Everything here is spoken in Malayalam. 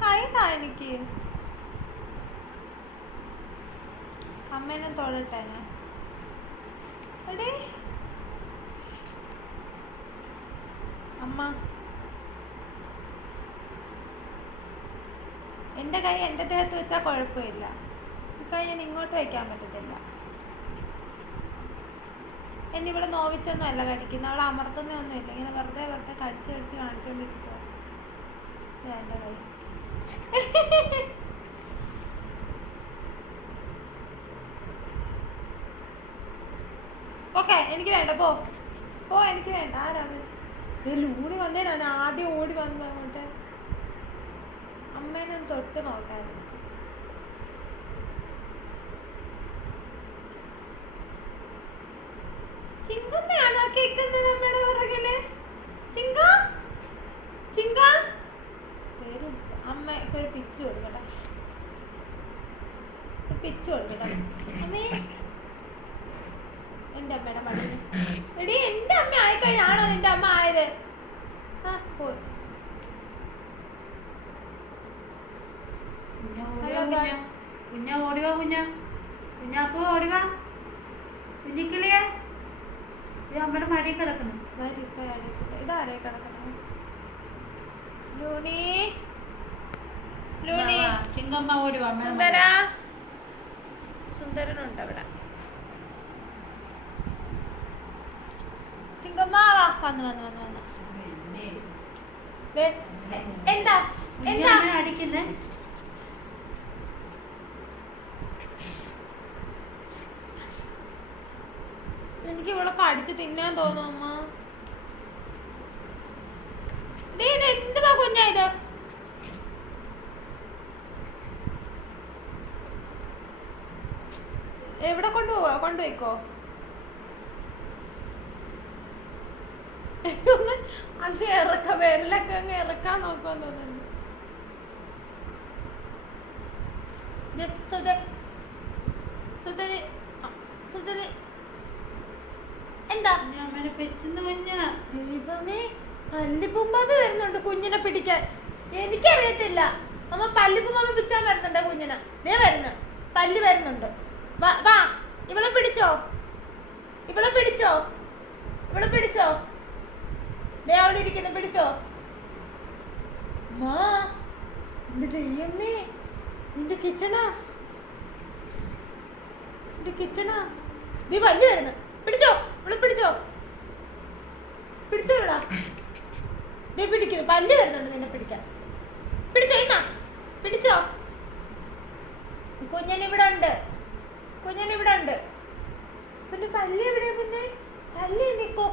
കൈ താ എനിക്ക് അമ്മേനെ തൊടട്ടെ എടേ അമ്മ എൻ്റെ കൈ എൻ്റെ ദേഹത്ത് വെച്ചാൽ കുഴപ്പമില്ല ഈ കൈ ഞാൻ ഇങ്ങോട്ട് വയ്ക്കാൻ പറ്റത്തില്ല എന്നെ ഇവിടെ നോവിച്ചൊന്നും അല്ല കടിക്കുന്നത് അവിടെ അമർത്തുന്നൊന്നുമില്ല ഇങ്ങനെ വെറുതെ വെറുതെ കടിച്ച് കടിച്ച് കാണിച്ചുകൊണ്ടിരിക്കുക എൻ്റെ കൈ ഓക്കെ എനിക്ക് വേണ്ട പോ എനിക്ക് വേണ്ട ആരാത് ലൂണി വന്നേ ഞാൻ ആദ്യം ഓടി വന്നു അങ്ങോട്ട് അമ്മേനെ ഒന്ന് തൊട്ട് നോക്കാൻ ചിങ്കമ്മയാണോ കേൾക്കുന്നത് നമ്മുടെ പുറകില് ചിങ്ക ചിങ്ക പേര് അമ്മക്ക് ഒരു പിച്ച് കൊടുക്കട്ടെ പിച്ച് കൊടുക്കട്ടെ അമ്മേ എൻ്റെ അമ്മയുടെ മടിയിൽ എടീ എൻ്റെ അമ്മ ആയിക്കഴിഞ്ഞാണോ നിന്റെ അമ്മ ആയത് ആ പോയി ഓടിവാ കുഞ്ഞാപ്പൂ ഓടിവാ കുഞ്ഞിക്കിളിയെ അമ്മയുടെ മടി കിടക്കുന്നു ഇതാരേ കിടക്കുന്നു ലൂണി ചിങ്കമ്മ ഓടിവാ സുന്ദര സുന്ദരനുണ്ട് അവിടെ ചിങ്കമ്മ വന്നു എന്താ എന്താ അടിക്കുന്നേ എനിക്ക് ഇവിടെ കടിച്ച് തിന്നാൻ തോന്നും അമ്മ ഇത് എന്തുവാ കുഞ്ഞാ ഇത് എവിടെ കൊണ്ടുപോവാ കൊണ്ടുപോയിക്കോ അങ്ങ് ഇറക്ക വിരലൊക്കെ അങ്ങ് ഇറക്കാൻ നോക്കാൻ തോന്നുന്നു എന്താ ദൈവമേ പല്ലിപ്പുമ്മാമി വരുന്നുണ്ട് കുഞ്ഞിനെ പിടിക്കാൻ എനിക്കറിയത്തില്ല അമ്മ പല്ലിപ്പുമ്മാമി പിടിച്ചാൻ വരുന്നുണ്ട് കുഞ്ഞിനെ ദേ വരുന്നു പല്ല് വരുന്നുണ്ട് വാ ഇവളെ പിടിച്ചോ ദേ അവിടെ ഇരിക്കുന്നു പിടിച്ചോ മാ എന്റെ ദൈവമേ നിന്റെ കിച്ചണാ നീ പല്ല് വരുന്നു പിടിച്ചോ പിടിച്ചോടാ നീ പിടിക്കുന്നു പല്ല് വരുന്നുണ്ട് നിന്നെ പിടിക്കാൻ പിടിച്ചോ കുഞ്ഞനിവിടെ ഉണ്ട് പിന്നെ പല്ല് എവിടെയാ കുഞ്ഞെ പല്ല് നിക്കോ